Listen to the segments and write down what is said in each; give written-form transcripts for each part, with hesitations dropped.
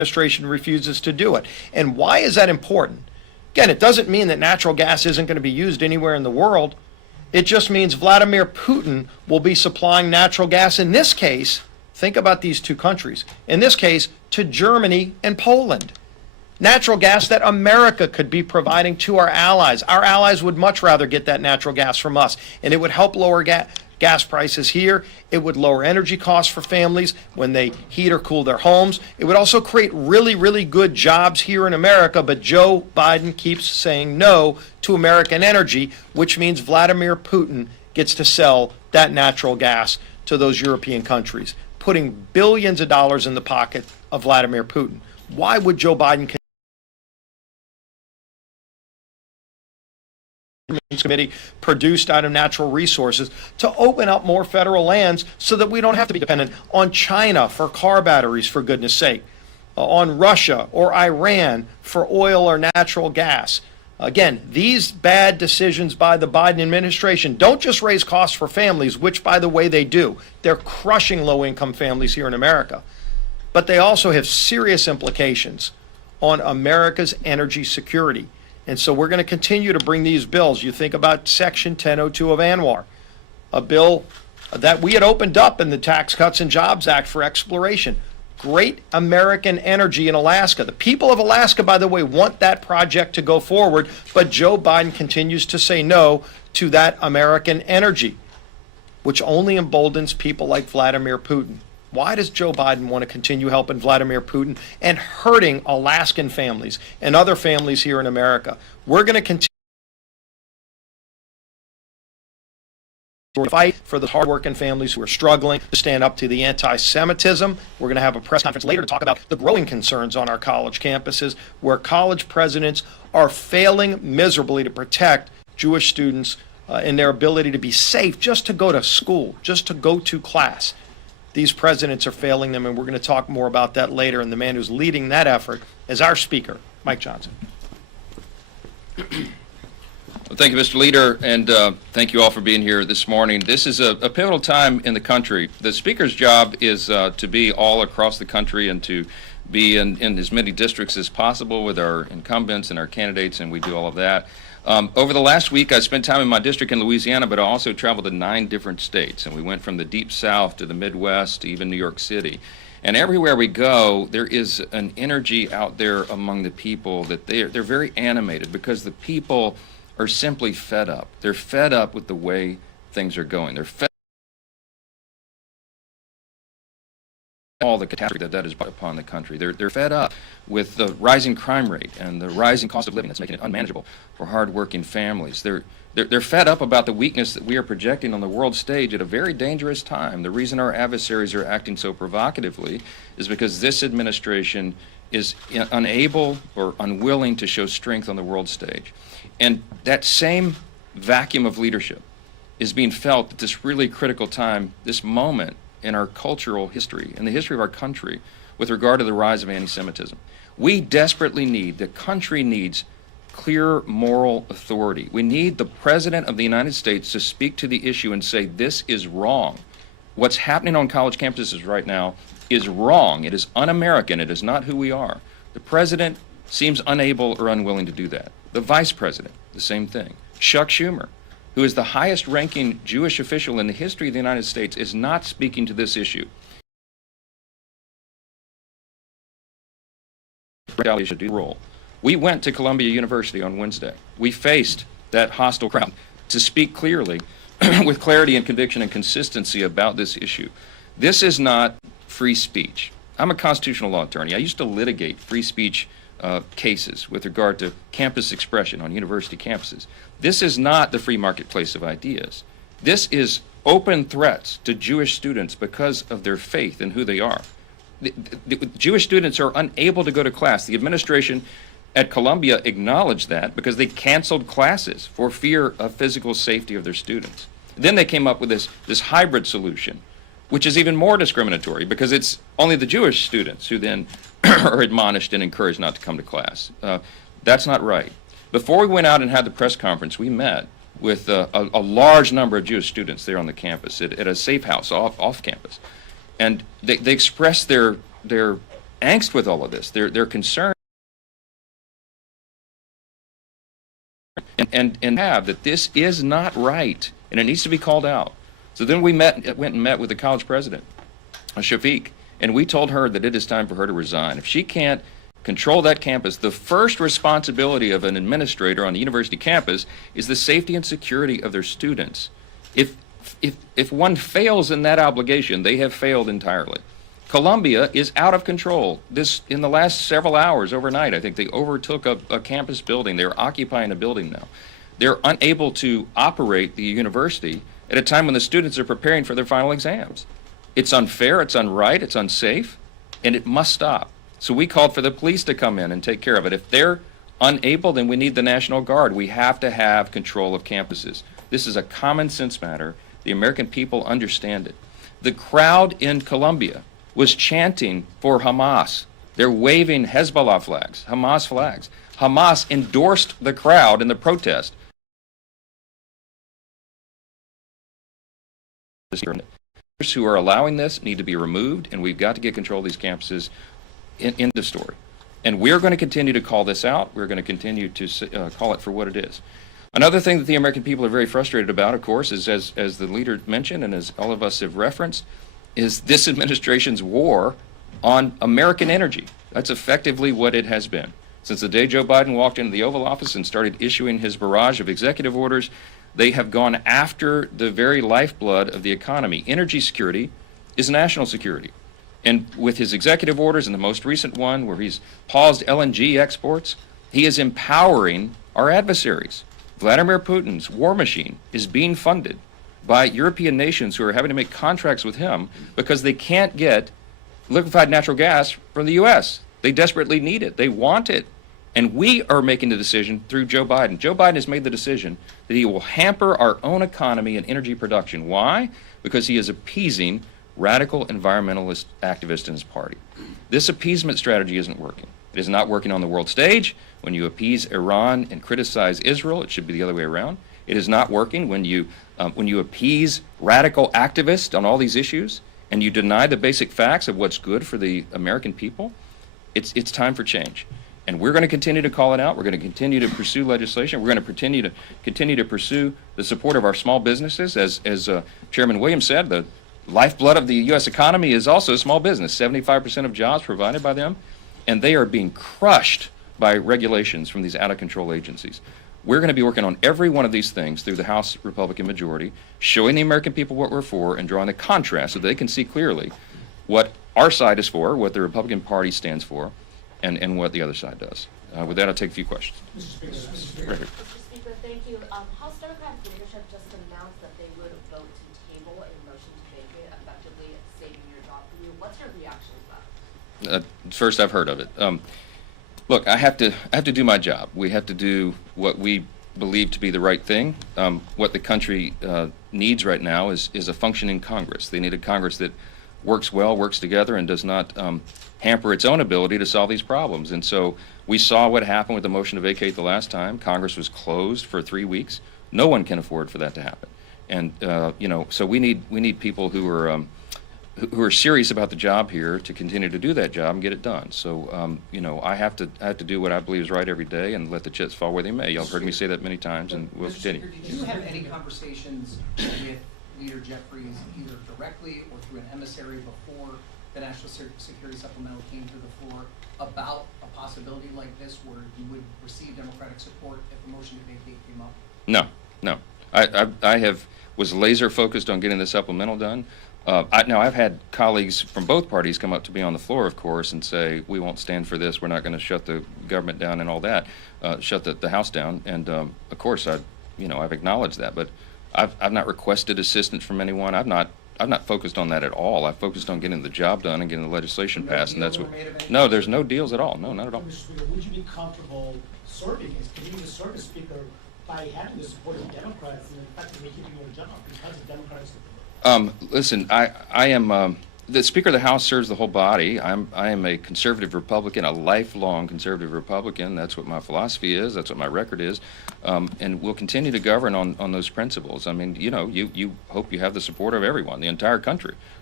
administration refuses to do it. And why is that important? Again, it doesn't mean that natural gas isn't going to be used anywhere in the world. It just means Vladimir Putin will be supplying natural gas, in this case, think about these two countries, in this case, to Germany and Poland. Natural gas that America could be providing to our allies. Our allies would much rather get that natural gas from us, and it would help lower gas prices here. It would lower energy costs for families when they heat or cool their homes. It would also create really, really good jobs here in America, but Joe Biden keeps saying no to American energy, which means Vladimir Putin gets to sell that natural gas to those European countries, putting billions of dollars in the pocket of Vladimir Putin. Why would Joe Biden Committee produced out of natural resources to open up more federal lands so that we don't have to be dependent on China for car batteries, for goodness sake, on Russia or Iran for oil or natural gas? Again, these bad decisions by the Biden administration don't just raise costs for families, which, by the way, they do. They're crushing low-income families here in America. But they also have serious implications on America's energy security. And so we're going to continue to bring these bills. You think about Section 1002 of ANWR, a bill that we had opened up in the Tax Cuts and Jobs Act for exploration. Great American energy in Alaska. The people of Alaska, by the way, want that project to go forward, but Joe Biden continues to say no to that American energy, which only emboldens people like Vladimir Putin. Why does Joe Biden want to continue helping Vladimir Putin and hurting Alaskan families and other families here in America? We're going to continue to fight for the hardworking families who are struggling to stand up to the anti-Semitism. We're going to have a press conference later to talk about the growing concerns on our college campuses where college presidents are failing miserably to protect Jewish students in their ability to be safe just to go to school, just to go to class. These presidents are failing them, and we're going to talk more about that later. And the man who's leading that effort is our speaker, Mike Johnson. Well, thank you, Mr. Leader, and thank you all for being here this morning. This is a pivotal time in the country. The Speaker's job is to be all across the country and to be in as many districts as possible with our incumbents and our candidates, and we do all of that. Over the last week, I spent time in my district in Louisiana, but I also traveled to 9 different states, and we went from the Deep South to the Midwest to even New York City. And everywhere we go, there is an energy out there among the people that they're very animated because the people are simply fed up. They're fed up with the way things are going. They're fed all the catastrophe that is brought upon the country. They're fed up with the rising crime rate and the rising cost of living that's making it unmanageable for hard-working families. They're fed up about the weakness that we are projecting on the world stage at a very dangerous time. The reason our adversaries are acting so provocatively is because this administration is unable or unwilling to show strength on the world stage. And that same vacuum of leadership is being felt at this really critical time, this moment in our cultural history, in the history of our country, with regard to the rise of anti-Semitism. We desperately need, the country needs clear moral authority. We need the President of the United States to speak to the issue and say, this is wrong. What's happening on college campuses right now is wrong. It is un-American. It is not who we are. The President seems unable or unwilling to do that. The Vice President, the same thing. Chuck Schumer, who is the highest-ranking Jewish official in the history of the United States, is not speaking to this issue. Should do the role. We went to Columbia University on Wednesday. We faced that hostile crowd to speak clearly, with clarity and conviction and consistency about this issue. This is not free speech. I'm a constitutional law attorney. I used to litigate free speech cases with regard to campus expression on university campuses. This is not the free marketplace of ideas. This is open threats to Jewish students because of their faith and who they are. The Jewish students are unable to go to class. The administration at Columbia acknowledged that because they canceled classes for fear of physical safety of their students. Then they came up with this hybrid solution, which is even more discriminatory because it's only the Jewish students who then are admonished and encouraged not to come to class. That's not right. Before we went out and had the press conference, we met with a large number of Jewish students there on the campus at a safe house off campus. And they expressed their angst with all of this. They're concerned and have that this is not right, and it needs to be called out. So then we went and met with the college president, Shafiq, and we told her that it is time for her to resign. If she can't control that campus, the first responsibility of an administrator on the university campus is the safety and security of their students. If one fails in that obligation, they have failed entirely. Columbia is out of control. In the last several hours, overnight, I think they overtook a campus building. They're occupying a building now. They're unable to operate the university at a time when the students are preparing for their final exams. It's unfair, it's unright, it's unsafe, and it must stop. So we called for the police to come in and take care of it. If they're unable, then we need the National Guard. We have to have control of campuses. This is a common sense matter. The American people understand it. The crowd in Columbia was chanting for Hamas. They're waving Hezbollah flags, Hamas flags. Hamas endorsed the crowd in the protest. Who are allowing this need to be removed, and we've got to get control of these campuses. End of story. And we're going to continue to call this out. We're going to continue to call it for what it is. Another thing that the American people are very frustrated about, of course, is as the leader mentioned and as all of us have referenced, is this administration's war on American energy. That's effectively what it has been. Since the day Joe Biden walked into the Oval Office and started issuing his barrage of executive orders, they have gone after the very lifeblood of the economy. Energy security is national security. And with his executive orders and the most recent one where he's paused LNG exports, he is empowering our adversaries. Vladimir Putin's war machine is being funded by European nations who are having to make contracts with him because they can't get liquefied natural gas from the U.S. They desperately need it. They want it. And we are making the decision through Joe Biden. Joe Biden has made the decision that he will hamper our own economy and energy production. Why? Because he is appeasing radical environmentalist activists in his party. This appeasement strategy isn't working. It is not working on the world stage. When you appease Iran and criticize Israel, it should be the other way around. It is not working when you appease radical activists on all these issues and you deny the basic facts of what's good for the American people. It's time for change. And we're going to continue to call it out. We're going to continue to pursue legislation. We're going to continue to pursue the support of our small businesses. As Chairman Williams said, the lifeblood of the U.S. economy is also small business. 75% of jobs provided by them, and they are being crushed by regulations from these out-of-control agencies. We're going to be working on every one of these things through the House Republican majority, showing the American people what we're for and drawing the contrast so they can see clearly what our side is for, what the Republican Party stands for, and what the other side does. With that, I'll take a few questions. Mr. Speaker, Right here. thank you. House Democrats leadership just announced that they would vote to table a motion to vacate, effectively saving your job for you. What's your reaction to that? First, I've heard of it. Look, I have to do my job. We have to do what we believe to be the right thing. What the country needs right now is a functioning Congress. They need a Congress that works well, works together, and does not hamper its own ability to solve these problems. And so we saw what happened with the motion to vacate the last time. Congress was closed for 3 weeks. No one can afford for that to happen. And so we need people who are serious about the job here to continue to do that job and get it done. So I have to do what I believe is right every day and let the chips fall where they may. Y'all heard me say that many times, and we'll continue. Did you have any conversations with Leader Jeffries, either directly or through an emissary before the National Security Supplemental came to the floor, about a possibility like this where you would receive Democratic support if the motion to vacate came up? No. I was laser focused on getting the supplemental done. Now, I've had colleagues from both parties come up to me on the floor, of course, and say, we won't stand for this, we're not going to shut the government down and all that, shut the House down. And of course, I've acknowledged that, but I've not requested assistance from anyone. I've not focused on that at all. I've focused on getting the job done and getting the legislation passed, and that's what. No, there's no deals at all. No, not at all. Mr. Speaker, would you be comfortable serving as continuing to serve as Speaker by having the support of Democrats and effectively keeping your job because of Democrats? Listen, I am the Speaker of the House serves the whole body. I am a conservative Republican, a lifelong conservative Republican. That's what my philosophy is. That's what my record is, and we'll continue to govern on those principles. I mean, you hope you have the support of everyone, the entire country,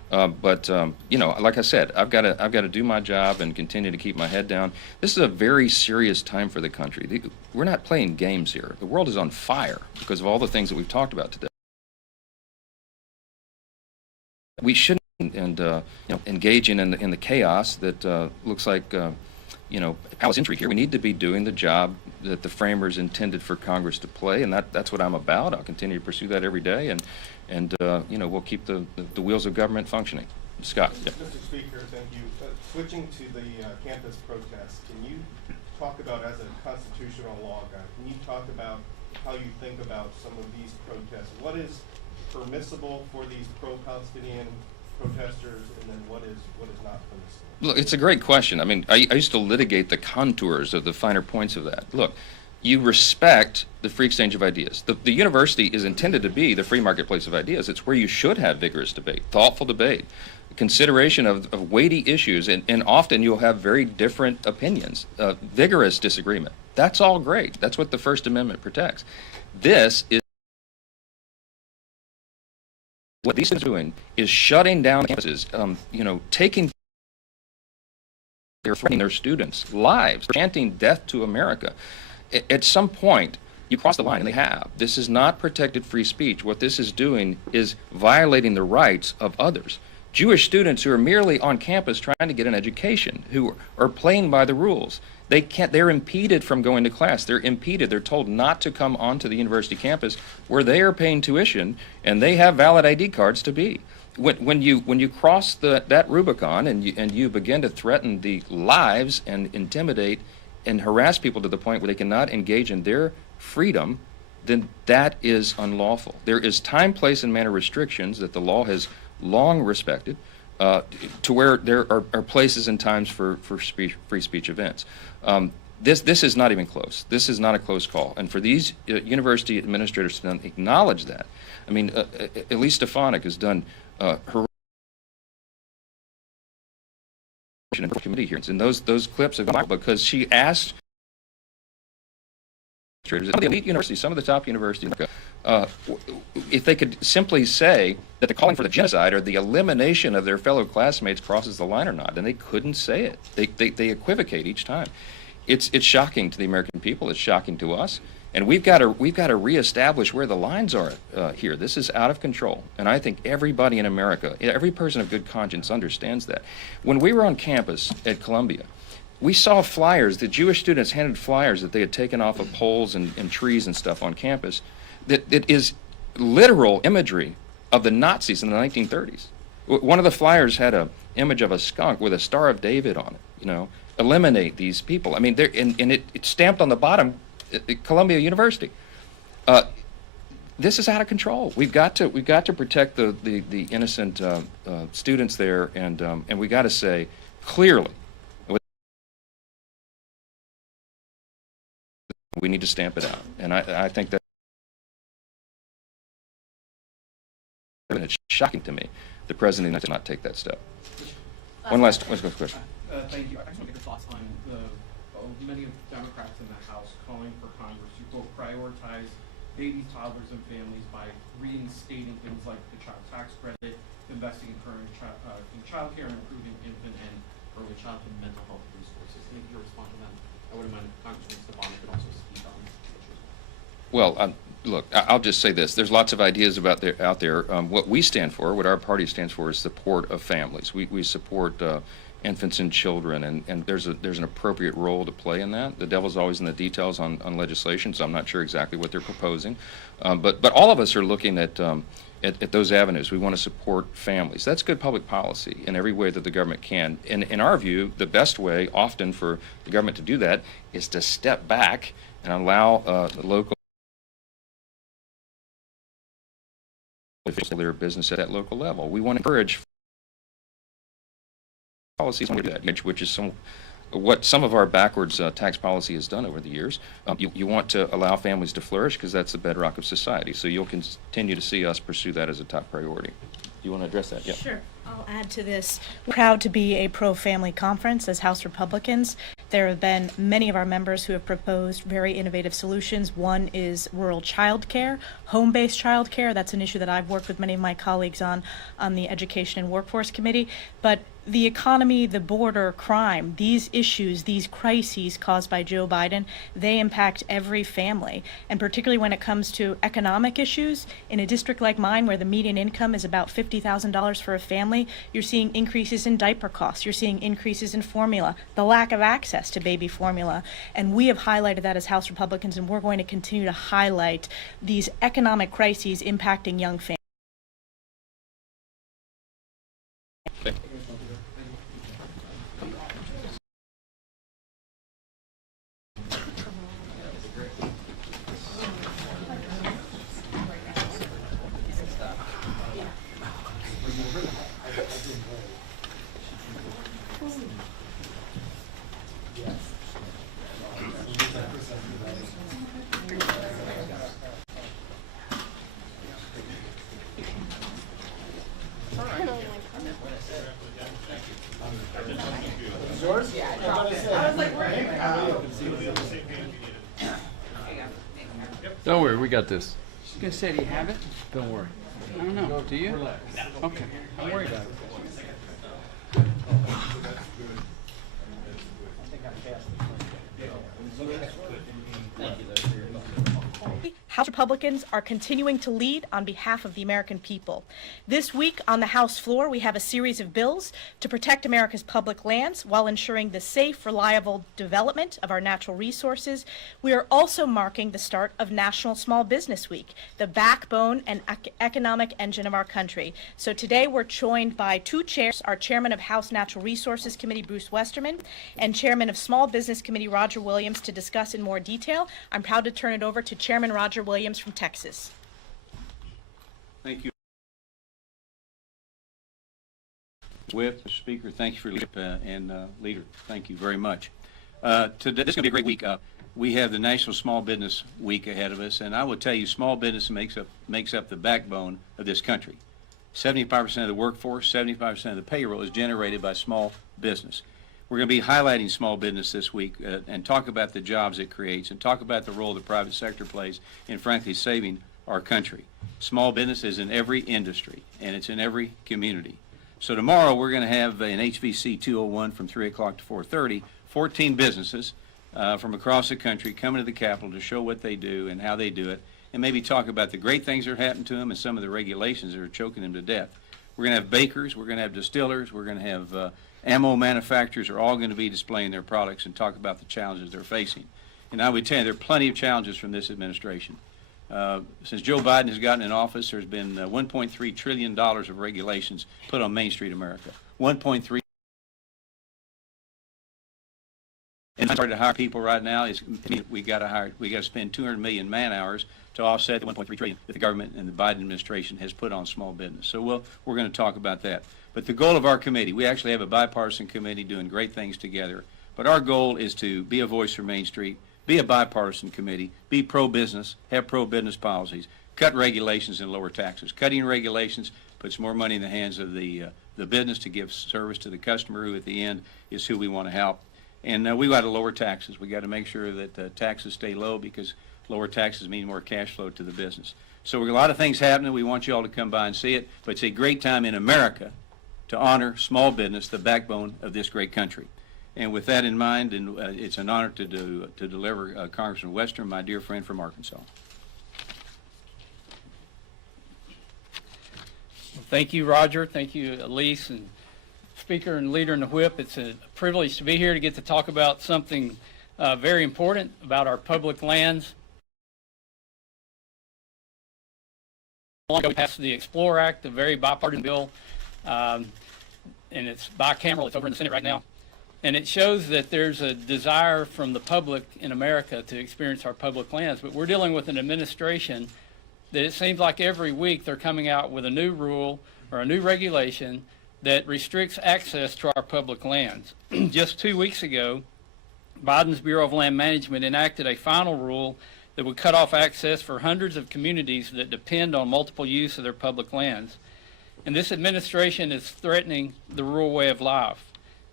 You know, like I said, I've got to do my job and continue to keep my head down. This is a very serious time for the country. We're not playing games here. The world is on fire because of all the things that we've talked about today. We shouldn't engaging in the chaos that looks like palace intrigue here. We need to be doing the job that the framers intended for Congress to play, and that's what I'm about. I'll continue to pursue that every day, and we'll keep the wheels of government functioning. Scott. Yeah. Mr. Speaker, thank you. Switching to the campus protests, can you talk about, as a constitutional law guy, can you talk about how you think about some of these protests? What is permissible for these pro-Palestinian protesters, and then what is not permissible? Look, it's a great question. I mean, I used to litigate the contours of the finer points of that. Look, you respect the free exchange of ideas. The university is intended to be the free marketplace of ideas. It's where you should have vigorous debate, thoughtful debate, consideration of weighty issues, and often you'll have very different opinions, vigorous disagreement. That's all great. That's what the First Amendment protects. What these things are doing is shutting down campuses, they're threatening their students' lives, chanting death to America. At some point, you cross the line, and they have. This is not protected free speech. What this is doing is violating the rights of others. Jewish students who are merely on campus trying to get an education, who are playing by the rules. They're impeded from going to class. They're impeded. They're told not to come onto the university campus where they are paying tuition and they have valid ID cards to be. When you cross that Rubicon and you begin to threaten the lives and intimidate and harass people to the point where they cannot engage in their freedom, then that is unlawful. There is time, place, and manner restrictions that the law has long respected, to where there are places and times for free speech events. This is not even close. This is not a close call. And for these university administrators to acknowledge that, I mean, Elise Stefanik has done her committee hearings, and those clips have gone because she asked administrators at the elite universities, some of the top universities in America, if they could simply say that the calling for the genocide or the elimination of their fellow classmates crosses the line or not, and they couldn't say it. They equivocate each time. It's shocking to the American people. It's shocking to us, and we've got to reestablish where the lines are here. This is out of control, and I think everybody in America, every person of good conscience, understands that. When we were on campus at Columbia, we saw flyers. The Jewish students handed flyers that they had taken off of poles and trees and stuff on campus. That is literal imagery of the Nazis in the 1930s. One of the flyers had an image of a skunk with a Star of David on it. Eliminate these people. I mean, it's stamped on the bottom, Columbia University. This is out of control. We've got to protect the innocent students there, and we got to say clearly, we need to stamp it out. And I think that it's shocking to me the president did not take that step. One last question. Thank you. I just want to get your thoughts on many of the Democrats in the House calling for Congress to, quote, prioritize babies, toddlers, and families by reinstating things like the child tax credit, investing in child care, and improving infant and early childhood mental health resources. And if you respond to them, I wouldn't mind if Congressman Stefanik could also speak on this issue. Well, look, I'll just say this. There's lots of ideas out there. What we stand for, what our party stands for, is support of families. We support infants and children, and there's an appropriate role to play in that. The devil's always in the details on legislation, so I'm not sure exactly what they're proposing. But all of us are looking at those avenues. We want to support families. That's good public policy in every way that the government can. And in our view, the best way often for the government to do that is to step back and allow the local their business at that local level. We want to encourage policies like that, which is what some of our backwards tax policy has done over the years. You want to allow families to flourish because that's the bedrock of society. So you'll continue to see us pursue that as a top priority. You want to address that? Yeah. Sure. I'll add to this. We're proud to be a pro-family conference as House Republicans. There have been many of our members who have proposed very innovative solutions. One is rural childcare, home-based childcare. That's an issue that I've worked with many of my colleagues on the Education and Workforce Committee. But the economy, the border, crime, these issues, these crises caused by Joe Biden, they impact every family. And particularly when it comes to economic issues, in a district like mine where the median income is about $50,000 for a family, you're seeing increases in diaper costs, you're seeing increases in formula, the lack of access to baby formula. And we have highlighted that as House Republicans, and we're going to continue to highlight these economic crises impacting young families. Don't worry, we got this. I was gonna say, do you have it? Don't worry. I don't know. Do you? Okay. Don't worry about it. House Republicans are continuing to lead on behalf of the American people. This week on the House floor, we have a series of bills to protect America's public lands while ensuring the safe, reliable development of our natural resources. We are also marking the start of National Small Business Week, the backbone and economic engine of our country. So today we're joined by two chairs, our Chairman of House Natural Resources Committee, Bruce Westerman, and Chairman of Small Business Committee, Roger Williams, to discuss in more detail. I'm proud to turn it over to Chairman Roger Williams from Texas. Thank you. Whip, Speaker, thank you for leadership and leader. Thank you very much. Today, this is going to be a great week. We have the National Small Business Week ahead of us, and I will tell you, small business makes up the backbone of this country. 75% of the workforce, 75% of the payroll is generated by small business. We're going to be highlighting small business this week and talk about the jobs it creates and talk about the role the private sector plays in, frankly, saving our country. Small business is in every industry, and it's in every community. So tomorrow we're going to have an HVC 201 from 3 o'clock to 4:30, 14 businesses from across the country coming to the Capitol to show what they do and how they do it, and maybe talk about the great things that are happening to them and some of the regulations that are choking them to death. We're going to have bakers, we're going to have distillers, we're going to have ammo manufacturers are all going to be displaying their products and talk about the challenges they're facing. And I would tell you there are plenty of challenges from this administration. Since Joe Biden has gotten in office, there's been $1.3 trillion of regulations put on Main Street America. 1.3. And started to hire people right now. We got to spend 200 million man hours to offset the 1.3 trillion that the government and the Biden administration has put on small business. So we're going to talk about that. But the goal of our committee, we actually have a bipartisan committee doing great things together. But our goal is to be a voice for Main Street, be a bipartisan committee, be pro-business, have pro-business policies, cut regulations and lower taxes. Cutting regulations puts more money in the hands of the business to give service to the customer, who at the end is who we want to help. And we got to lower taxes. We got to make sure that taxes stay low, because lower taxes mean more cash flow to the business. So we've got a lot of things happening. We want you all to come by and see it. But it's a great time in America to honor small business, the backbone of this great country. And with that in mind, and it's an honor to deliver Congressman Western, my dear friend from Arkansas. Well, thank you, Roger. Thank you, Elise, and Speaker and Leader in the Whip. It's a privilege to be here to get to talk about something very important about our public lands. We passed the Explore Act, a very bipartisan bill, and it's bicameral. It's over in the Senate right now. And it shows that there's a desire from the public in America to experience our public lands. But we're dealing with an administration that it seems like every week they're coming out with a new rule or a new regulation that restricts access to our public lands. Just 2 weeks ago, Biden's Bureau of Land Management enacted a final rule that would cut off access for hundreds of communities that depend on multiple use of their public lands. And this administration is threatening the rural way of life.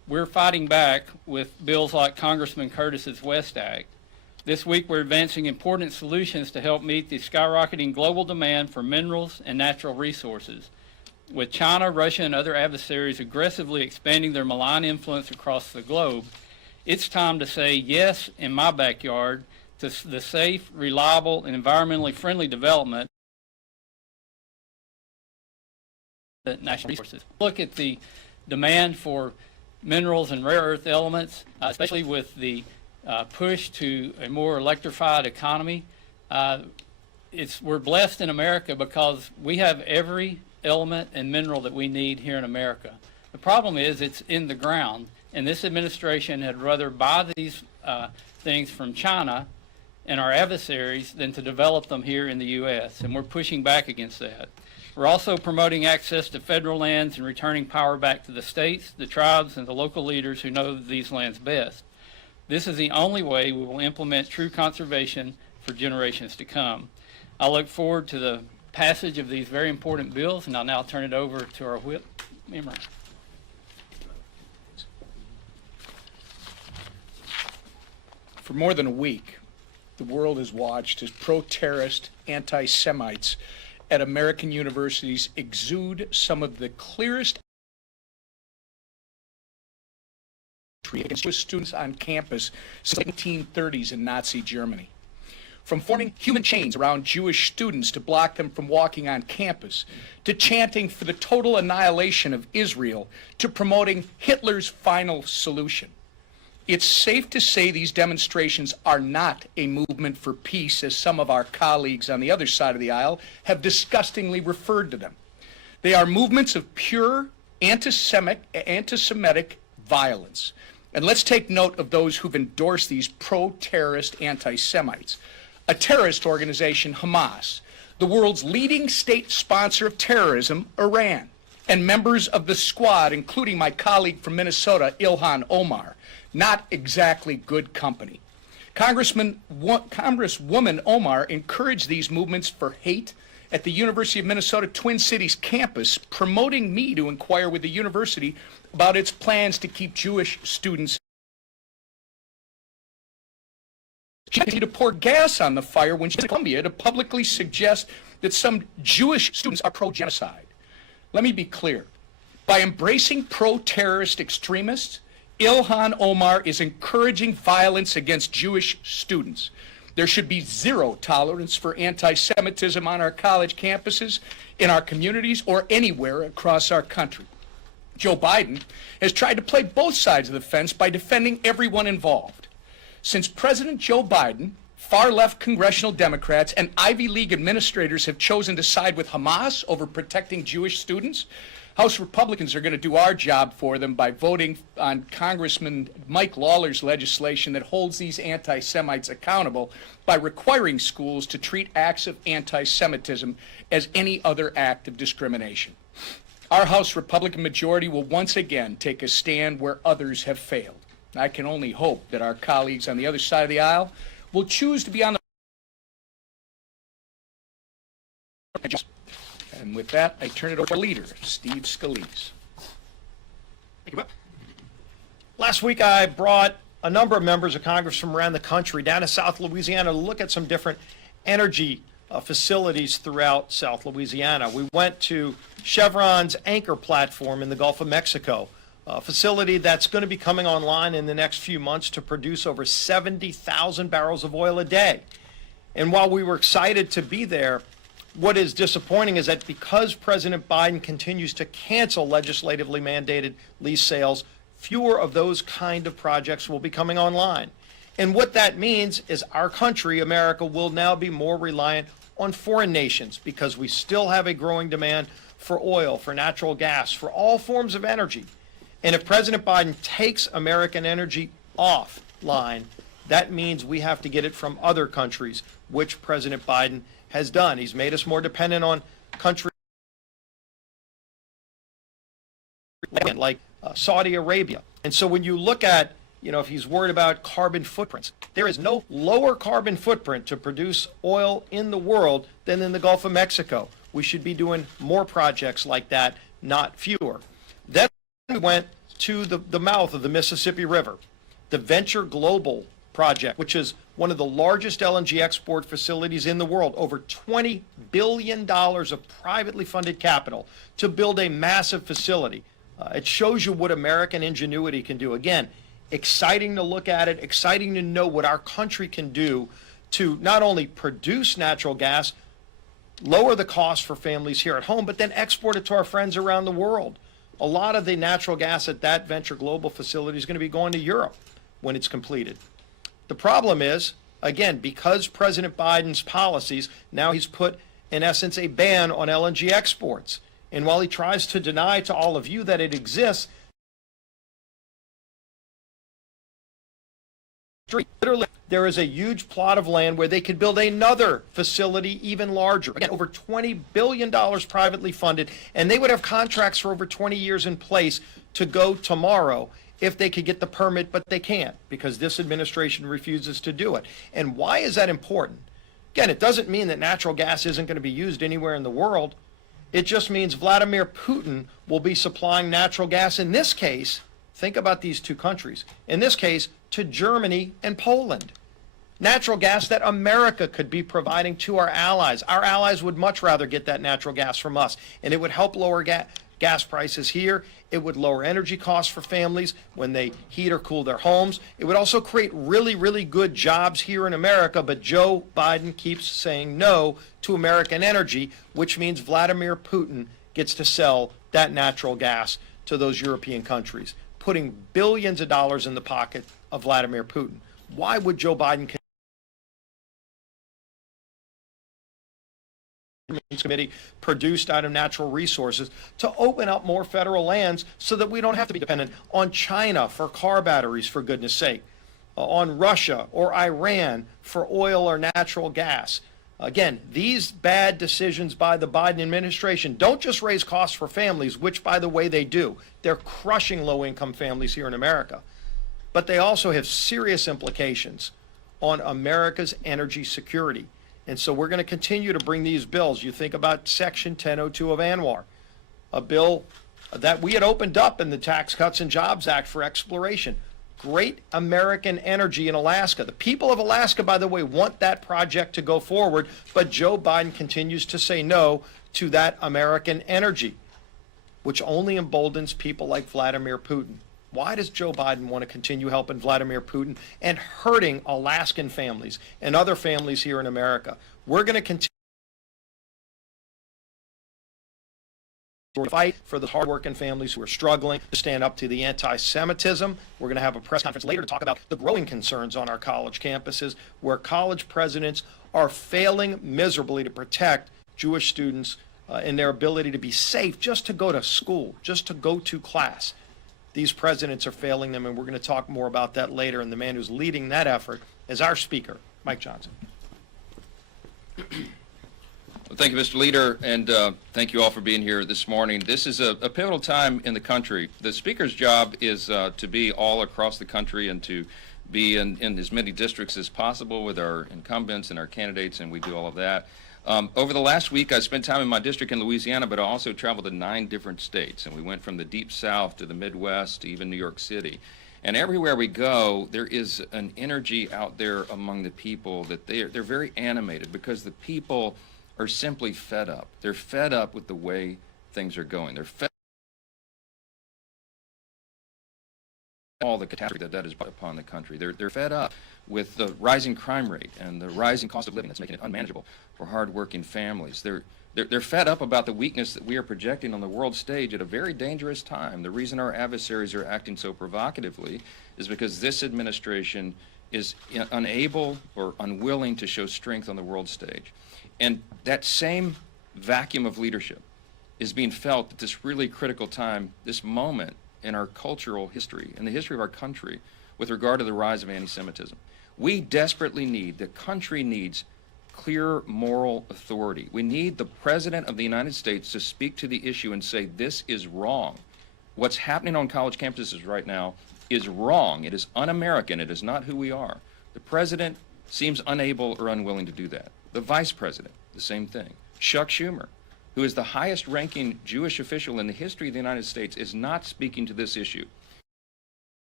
we're fighting back with bills like Congressman Curtis's West Act. This week, we're advancing important solutions to help meet the skyrocketing global demand for minerals and natural resources. With China, Russia, and other adversaries aggressively expanding their malign influence across the globe, it's time to say yes in my backyard to the safe, reliable, and environmentally friendly development of national resources. Look at the demand for minerals and rare earth elements, especially with the push to a more electrified economy. We're blessed in America because we have every element and mineral that we need here in America. The problem is it's in the ground, and this administration had rather buy these things from China and our adversaries than to develop them here in the U.S., and we're pushing back against that. We're also promoting access to federal lands and returning power back to the states, the tribes, and the local leaders who know these lands best. This is the only way we will implement true conservation for generations to come. I look forward to the passage of these very important bills, and I'll now turn it over to our whip, Emmer. For more than a week, the world has watched as pro-terrorist anti-Semites at American universities exude some of the clearest against Jewish students on campus since the 1930s in Nazi Germany. From forming human chains around Jewish students to block them from walking on campus, to chanting for the total annihilation of Israel, to promoting Hitler's final solution. It's safe to say these demonstrations are not a movement for peace, as some of our colleagues on the other side of the aisle have disgustingly referred to them. They are movements of pure anti-Semitic violence. And let's take note of those who've endorsed these pro-terrorist anti-Semites. A terrorist organization, Hamas, the world's leading state sponsor of terrorism, Iran, and members of the squad, including my colleague from Minnesota, Ilhan Omar. Not exactly good company. Congresswoman Omar encouraged these movements for hate at the University of Minnesota Twin Cities campus, promoting me to inquire with the university about its plans to keep Jewish students. She continued to pour gas on the fire when she was in Columbia to publicly suggest that some Jewish students are pro-genocide. Let me be clear. By embracing pro-terrorist extremists, Ilhan Omar is encouraging violence against Jewish students. There should be zero tolerance for anti-Semitism on our college campuses, in our communities, or anywhere across our country. Joe Biden has tried to play both sides of the fence by defending everyone involved. Since President Joe Biden, far-left congressional Democrats and Ivy League administrators have chosen to side with Hamas over protecting Jewish students, House Republicans are going to do our job for them by voting on Congressman Mike Lawler's legislation that holds these anti-Semites accountable by requiring schools to treat acts of anti-Semitism as any other act of discrimination. Our House Republican majority will once again take a stand where others have failed. I can only hope that our colleagues on the other side of the aisle will choose to be on the. And with that, I turn it over to our leader, Steve Scalise. Thank you, Whip. Last week, I brought a number of members of Congress from around the country down to South Louisiana to look at some different energy facilities throughout South Louisiana. We went to Chevron's Anchor platform in the Gulf of Mexico, a facility that's going to be coming online in the next few months to produce over 70,000 barrels of oil a day. And while we were excited to be there, what is disappointing is that because President Biden continues to cancel legislatively mandated lease sales, fewer of those kind of projects will be coming online. And what that means is our country, America, will now be more reliant on foreign nations because we still have a growing demand for oil, for natural gas, for all forms of energy. And if President Biden takes American energy offline, that means we have to get it from other countries, which President Biden has done. He's made us more dependent on countries like Saudi Arabia. And so when you look at, if he's worried about carbon footprints, there is no lower carbon footprint to produce oil in the world than in the Gulf of Mexico. We should be doing more projects like that, not fewer. Then we went to the mouth of the Mississippi River. The Venture Global project, which is one of the largest LNG export facilities in the world, over $20 billion of privately funded capital to build a massive facility. It shows you what American ingenuity can do. Again, exciting to look at it, exciting to know what our country can do to not only produce natural gas, lower the cost for families here at home, but then export it to our friends around the world. A lot of the natural gas at that Venture Global facility is going to be going to Europe when it's completed. The problem is, again, because President Biden's policies, now he's put, in essence, a ban on LNG exports. And while he tries to deny to all of you that it exists, literally, there is a huge plot of land where they could build another facility even larger. Again, over $20 billion privately funded, and they would have contracts for over 20 years in place to go tomorrow if they could get the permit, but they can't because this administration refuses to do it. And why is that important? Again, it doesn't mean that natural gas isn't going to be used anywhere in the world. It just means Vladimir Putin will be supplying natural gas, in this case, think about these two countries, in this case, to Germany and Poland. Natural gas that America could be providing to our allies. Our allies would much rather get that natural gas from us, and it would help lower gas prices here. It would lower energy costs for families when they heat or cool their homes. It would also create really, really good jobs here in America, but Joe Biden keeps saying no to American energy, which means Vladimir Putin gets to sell that natural gas to those European countries, putting billions of dollars in the pocket of Vladimir Putin. Why would Joe Biden committee produced out of natural resources to open up more federal lands so that we don't have to be dependent on China for car batteries, for goodness sake, on Russia or Iran for oil or natural gas? Again, these bad decisions by the Biden administration don't just raise costs for families, which, by the way, they do. They're crushing low-income families here in America. But they also have serious implications on America's energy security. And so we're going to continue to bring these bills. You think about Section 1002 of ANWR, a bill that we had opened up in the Tax Cuts and Jobs Act for exploration. Great American energy in Alaska. The people of Alaska, by the way, want that project to go forward, but Joe Biden continues to say no to that American energy, which only emboldens people like Vladimir Putin. Why does Joe Biden want to continue helping Vladimir Putin and hurting Alaskan families and other families here in America? We're going to continue to fight for the hardworking families who are struggling to stand up to the anti-Semitism. We're going to have a press conference later to talk about the growing concerns on our college campuses where college presidents are failing miserably to protect Jewish students in their ability to be safe just to go to school, just to go to class. These presidents are failing them, and we're going to talk more about that later. And the man who's leading that effort is our speaker, Mike Johnson. Well, thank you, Mr. Leader, and thank you all for being here this morning. This is a pivotal time in the country. The Speaker's job is to be all across the country and to be in as many districts as possible with our incumbents and our candidates, and we do all of that. Over the last week, I spent time in my district in Louisiana, but I also traveled to 9 different states, and we went from the Deep South to the Midwest to even New York City. And everywhere we go, there is an energy out there among the people that they're very animated because the people are simply fed up. They're fed up with the way things are going. They're fed all the catastrophe that is upon the country. They're fed up with the rising crime rate and the rising cost of living that's making it unmanageable for hardworking families. They're fed up about the weakness that we are projecting on the world stage at a very dangerous time. The reason our adversaries are acting so provocatively is because this administration is unable or unwilling to show strength on the world stage. And that same vacuum of leadership is being felt at this really critical time, this moment in our cultural history, in the history of our country, with regard to the rise of anti-Semitism. We desperately need, the country needs, clear moral authority. We need the President of the United States to speak to the issue and say, this is wrong. What's happening on college campuses right now is wrong. It is un-American. It is not who we are. The President seems unable or unwilling to do that. The Vice President, the same thing. Chuck Schumer, who is the highest ranking Jewish official in the history of the United States, is not speaking to this issue.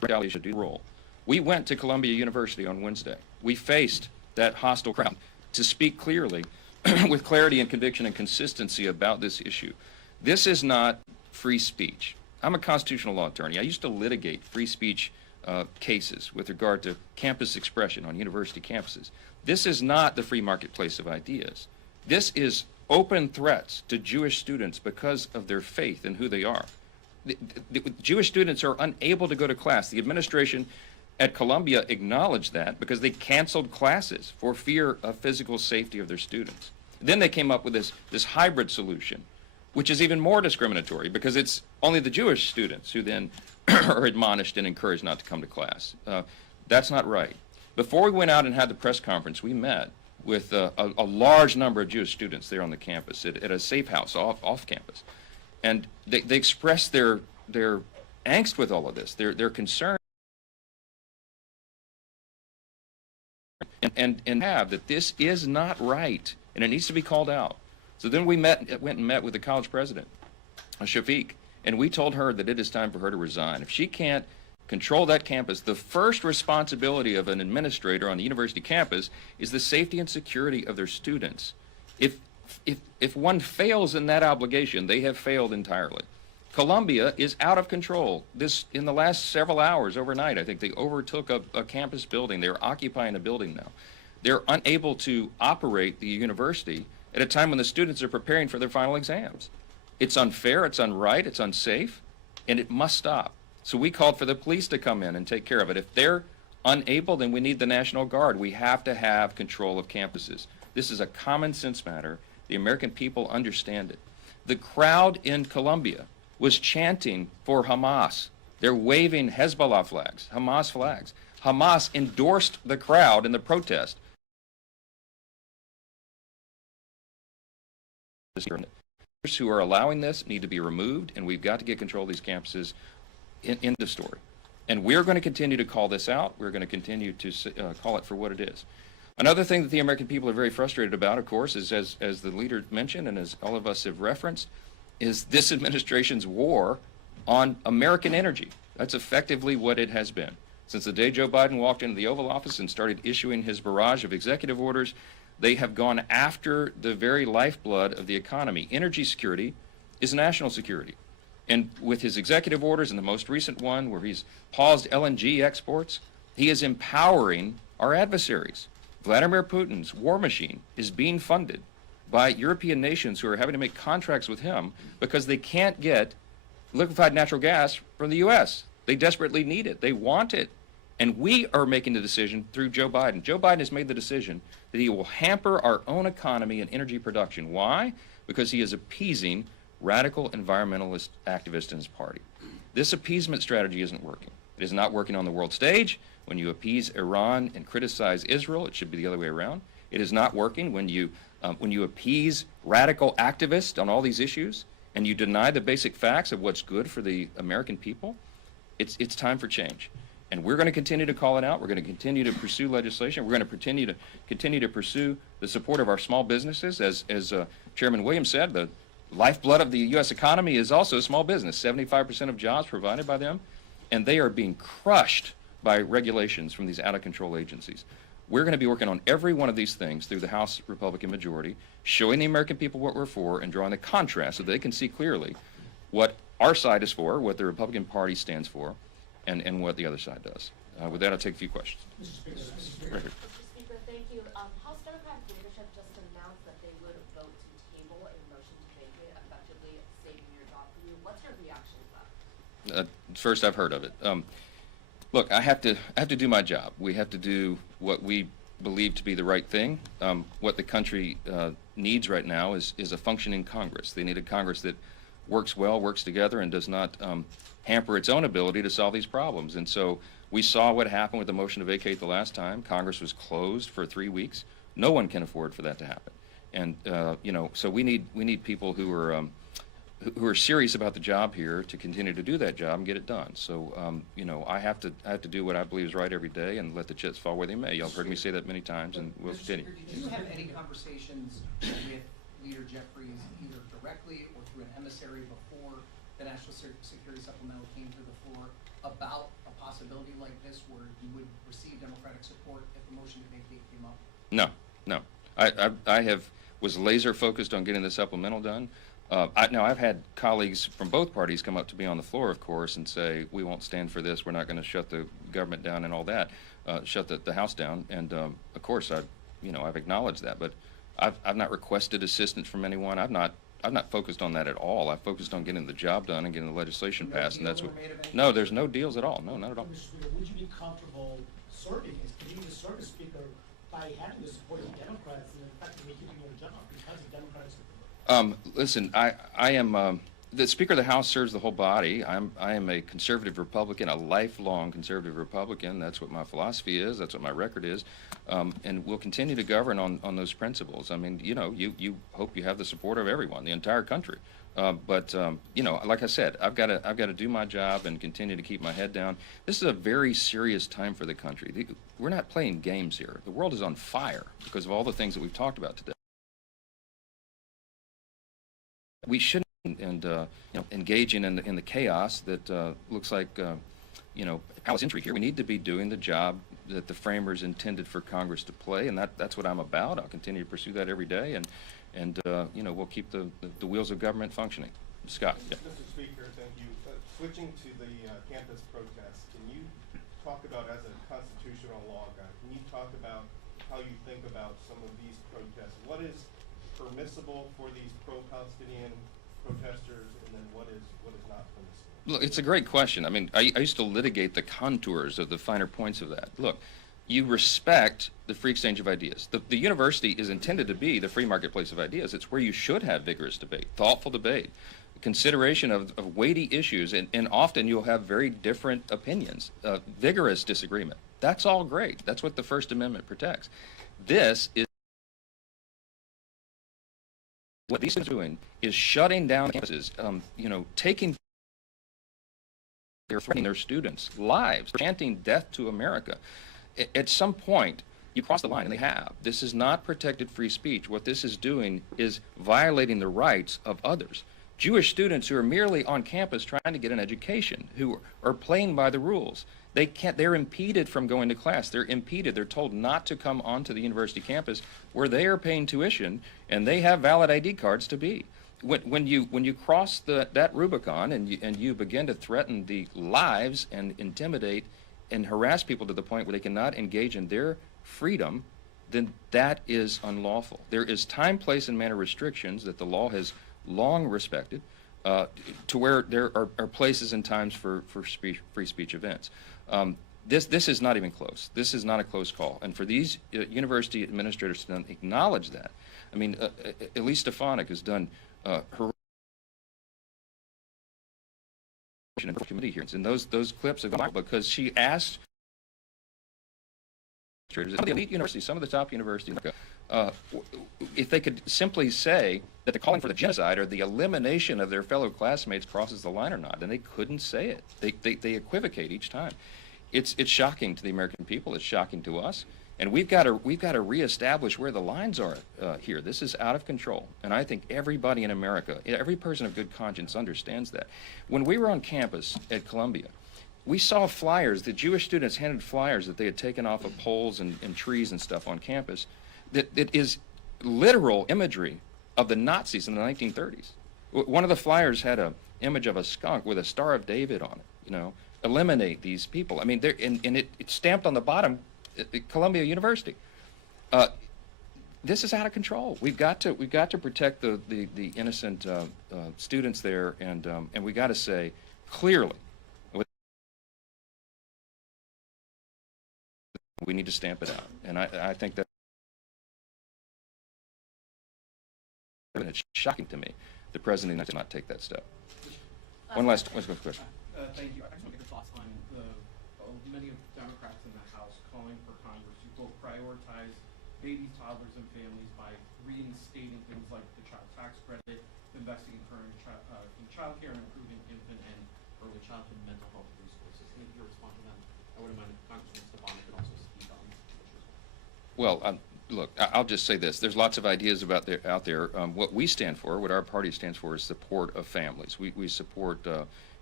should do the role. We went to Columbia University on Wednesday. We faced that hostile crowd to speak clearly, with clarity and conviction and consistency about this issue. This is not free speech. I'm a constitutional law attorney. I used to litigate free speech cases with regard to campus expression on university campuses. This is not the free marketplace of ideas. This is open threats to Jewish students because of their faith and who they are. The Jewish students are unable to go to class. The administration at Columbia acknowledged that because they canceled classes for fear of physical safety of their students. Then they came up with this hybrid solution, which is even more discriminatory because it's only the Jewish students who then are admonished and encouraged not to come to class. That's not right. Before we went out and had the press conference, we met with a large number of Jewish students there on the campus at a safe house off campus. And they expressed their angst with all of this, their concern, and have that this is not right, and it needs to be called out. So then we went and met with the college president, Shafiq, and we told her that it is time for her to resign. If she can't control that campus, the first responsibility of an administrator on the university campus is the safety and security of their students. If one fails in that obligation, they have failed entirely. Columbia is out of control. In the last several hours, overnight, I think they overtook a campus building. They're occupying a building now. They're unable to operate the university at a time when the students are preparing for their final exams. It's unfair, it's unright, it's unsafe, and it must stop. So we called for the police to come in and take care of it. If they're unable, then we need the National Guard. We have to have control of campuses. This is a common sense matter. The American people understand it. The crowd in Columbia was chanting for Hamas. They're waving Hezbollah flags, Hamas flags. Hamas endorsed the crowd in the protest. Who are allowing this need to be removed, and we've got to get control of these campuses in the story. And we're going to continue to call this out. We're going to continue to call it for what it is. Another thing that the American people are very frustrated about, of course, is as the leader mentioned and as all of us have referenced, is this administration's war on American energy. That's effectively what it has been. Since the day Joe Biden walked into the Oval Office and started issuing his barrage of executive orders, they have gone after the very lifeblood of the economy. Energy security is national security. And with his executive orders and the most recent one where he's paused LNG exports, he is empowering our adversaries. Vladimir Putin's war machine is being funded by European nations who are having to make contracts with him because they can't get liquefied natural gas from the U.S. They desperately need it. They want it. And we are making the decision through Joe Biden. Joe Biden has made the decision that he will hamper our own economy and energy production. Why? Because he is appeasing radical environmentalist activists in his party. This appeasement strategy isn't working. It is not working on the world stage. When you appease Iran and criticize Israel, it should be the other way around. It is not working when you appease radical activists on all these issues and you deny the basic facts of what's good for the American people. It's time for change. And we're going to continue to call it out. We're going to continue to pursue legislation. We're going to continue to pursue the support of our small businesses. As Chairman Williams said, the lifeblood of the U.S. economy is also small business. 75% of jobs provided by them, and they are being crushed by regulations from these out-of-control agencies. We're going to be working on every one of these things through the House Republican majority, showing the American people what we're for and drawing the contrast so they can see clearly what our side is for, what the Republican Party stands for, and what the other side does. With that, I'll take a few questions. Mr. Speaker, thank you. House Democratic leadership just announced that they would vote to table a motion to vacate, effectively saving your job for you. What's your reaction to that? First, I've heard of it. Look, I have to do my job. We have to do what we believe to be the right thing. What the country needs right now is a functioning Congress. They need a Congress that works well, works together, and does not hamper its own ability to solve these problems. And so we saw what happened with the motion to vacate the last time. Congress was closed for 3 weeks. No one can afford for that to happen. And so we need people who are serious about the job here to continue to do that job and get it done. So I have to do what I believe is right every day and let the chips fall where they may. Y'all have heard me say that many times, and we'll continue. Did you have any conversations with Leader Jeffries, either directly or through an emissary before the National Security Supplemental came to the floor, about a possible possibility like this where you would receive Democratic support if the motion to vacate came up? No, no. Was laser focused on getting the supplemental done. Now, I've had colleagues from both parties come up to me on the floor, of course, and say, we won't stand for this, we're not going to shut the government down and all that, shut the House down. And, of course, I've acknowledged that. But I've not requested assistance from anyone. I've not focused on that at all. I've focused on getting the job done and getting the legislation passed, and that's what. No, there's no deals at all. No, not at all. Mr. Speaker, would you be comfortable serving, continuing to serve as Speaker by having the support of Democrats and effectively keeping your job because of Democratic support? Listen, I am the Speaker of the House serves the whole body. I am a conservative Republican, a lifelong conservative Republican. That's what my philosophy is. That's what my record is, and we'll continue to govern on those principles. I mean, you hope you have the support of everyone, the entire country. But like I said, I've got to do my job and continue to keep my head down. This is a very serious time for the country. We're not playing games here. The world is on fire because of all the things that we've talked about today. We shouldn't engaging in the chaos that looks like palace intrigue here. We need to be doing the job that the framers intended for Congress to play, and that's what I'm about. I'll continue to pursue that every day, and we'll keep the wheels of government functioning. Scott. Yeah. Mr. Speaker, thank you. Switching to the campus protests, can you talk about, as a constitutional law guy, can you talk about how you think about some of these protests? What is permissible for these pro-Palestinian protesters, and then what is not permissible? Look, it's a great question. I mean, I used to litigate the contours of the finer points of that. Look, you respect the free exchange of ideas. The university is intended to be the free marketplace of ideas. It's where you should have vigorous debate, thoughtful debate, consideration of weighty issues, and often you'll have very different opinions, vigorous disagreement. That's all great. That's what the First Amendment protects. This is what these are doing is shutting down campuses, they're threatening their students' lives, chanting death to America. At some point, you cross the line, and they have. This is not protected free speech. What this is doing is violating the rights of others. Jewish students who are merely on campus trying to get an education, who are playing by the rules. They're impeded from going to class. They're impeded. They're told not to come onto the university campus where they are paying tuition and they have valid ID cards to be. When you cross that Rubicon and you begin to threaten the lives and intimidate and harass people to the point where they cannot engage in their freedom, then that is unlawful. There is time, place, and manner restrictions that the law has long respected, to where there are places and times for free speech events. This is not even close. This is not a close call. And for these university administrators to acknowledge that, I mean, Elise Stefanik has done her committee hearings, and those clips have gone because she asked some of the elite universities, some of the top universities, if they could simply say that the calling for the genocide or the elimination of their fellow classmates crosses the line or not, and they couldn't say it. They equivocate each time. It's shocking to the American people. It's shocking to us, and we've got to reestablish where the lines are here. This is out of control, and I think everybody in America, every person of good conscience, understands that. When we were on campus at Columbia, we saw flyers. The Jewish students handed flyers that they had taken off of poles and trees and stuff on campus. That is literal imagery of the Nazis in the 1930s. One of the flyers had an image of a skunk with a Star of David on it. Eliminate these people. I mean, and it's stamped on the bottom at Columbia University. This is out of control. We've got to protect the innocent students there, and we got to say clearly, we need to stamp it out. And I think that it's shocking to me the president did not take that step. One last question. Thank you. I just want to get your thoughts on many of the Democrats in the House calling for Congress to, quote, prioritize babies, toddlers, and families by reinstating things like the child tax credit, investing in current child care, and improving infant and early childhood mental health resources. And if you respond to them, I wouldn't mind if Congressman Stefanik could also speak on this issue. Well, look, I'll just say this. There's lots of ideas out there. What we stand for, what our party stands for, is support of families. We support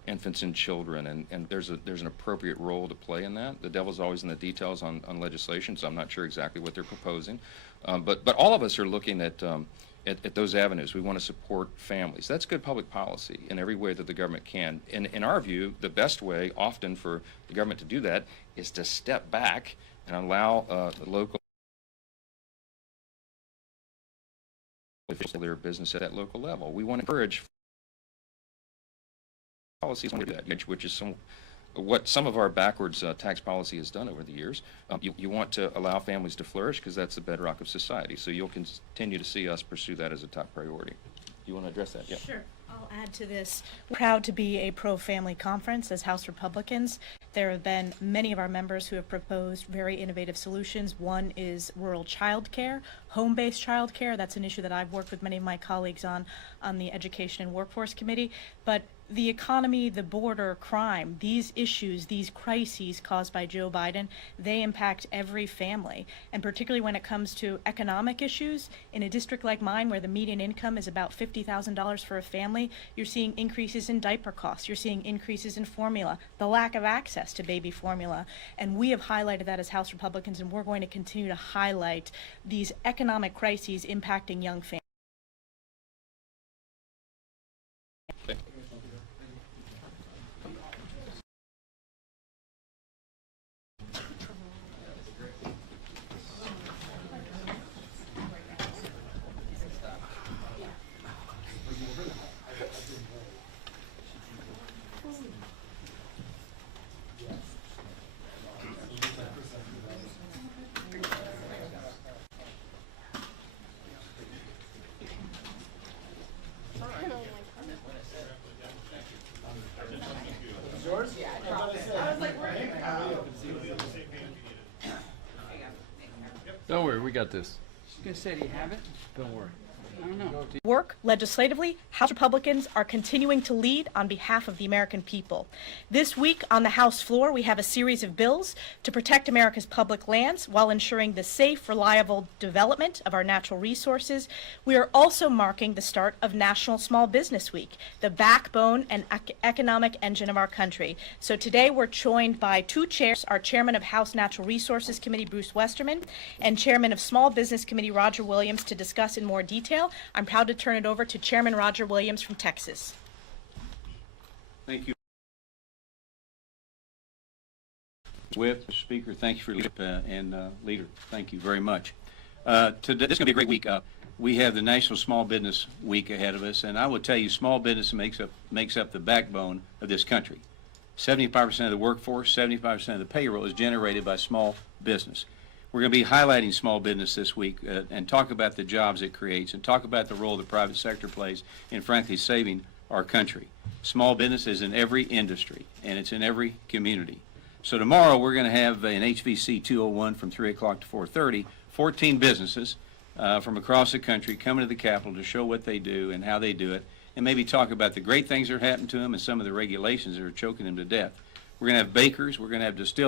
infants and children, and there's an appropriate role to play in that. The devil's always in the details on legislation, so I'm not sure exactly what they're proposing. But all of us are looking at those avenues. We want to support families. That's good public policy in every way that the government can. And in our view, the best way often for the government to do that is to step back and allow the local their business at that local level. We want to encourage policies like that, which is what some of our backwards tax policy has done over the years. You want to allow families to flourish because that's the bedrock of society. So you'll continue to see us pursue that as a top priority. You want to address that? Yeah. Sure. I'll add to this. We're proud to be a pro-family conference as House Republicans. There have been many of our members who have proposed very innovative solutions. One is rural child care, home-based child care. That's an issue that I've worked with many of my colleagues on the Education and Workforce Committee. But the economy, the border, crime, these issues, these crises caused by Joe Biden, they impact every family. And particularly when it comes to economic issues, in a district like mine where the median income is about $50,000 for a family, you're seeing increases in diaper costs, you're seeing increases in formula, the lack of access to baby formula. And we have highlighted that as House Republicans, and we're going to continue to highlight these economic crises impacting young families. Don't worry, we got this. She's gonna say, do you have it? Don't worry. I don't know. Work legislatively, House Republicans are continuing to lead on behalf of the American people. This week on the House floor, we have a series of bills to protect America's public lands while ensuring the safe, reliable development of our natural resources. We are also marking the start of National Small Business Week, the backbone and economic engine of our country. So today we're joined by two chairs, our Chairman of House Natural Resources Committee, Bruce Westerman, and Chairman of Small Business Committee, Roger Williams, to discuss in more detail. I'm proud to turn it over to Chairman Roger Williams from Texas. Thank you. Whip, Speaker, thank you for leadership, and Leader, thank you very much. Today, this is going to be a great week. We have the National Small Business Week ahead of us, and I will tell you, small business makes up the backbone of this country. 75% of the workforce, 75% of the payroll is generated by small business. We're going to be highlighting small business this week and talk about the jobs it creates and talk about the role the private sector plays in, frankly, saving our country. Small business is in every industry, and it's in every community. So tomorrow we're going to have an HVC 201 from 3 o'clock to 4:30, 14 businesses from across the country coming to the Capitol to show what they do and how they do it, and maybe talk about the great things that are happening to them and some of the regulations that are choking them to death. We're going to have bakers, we're going to have distillers,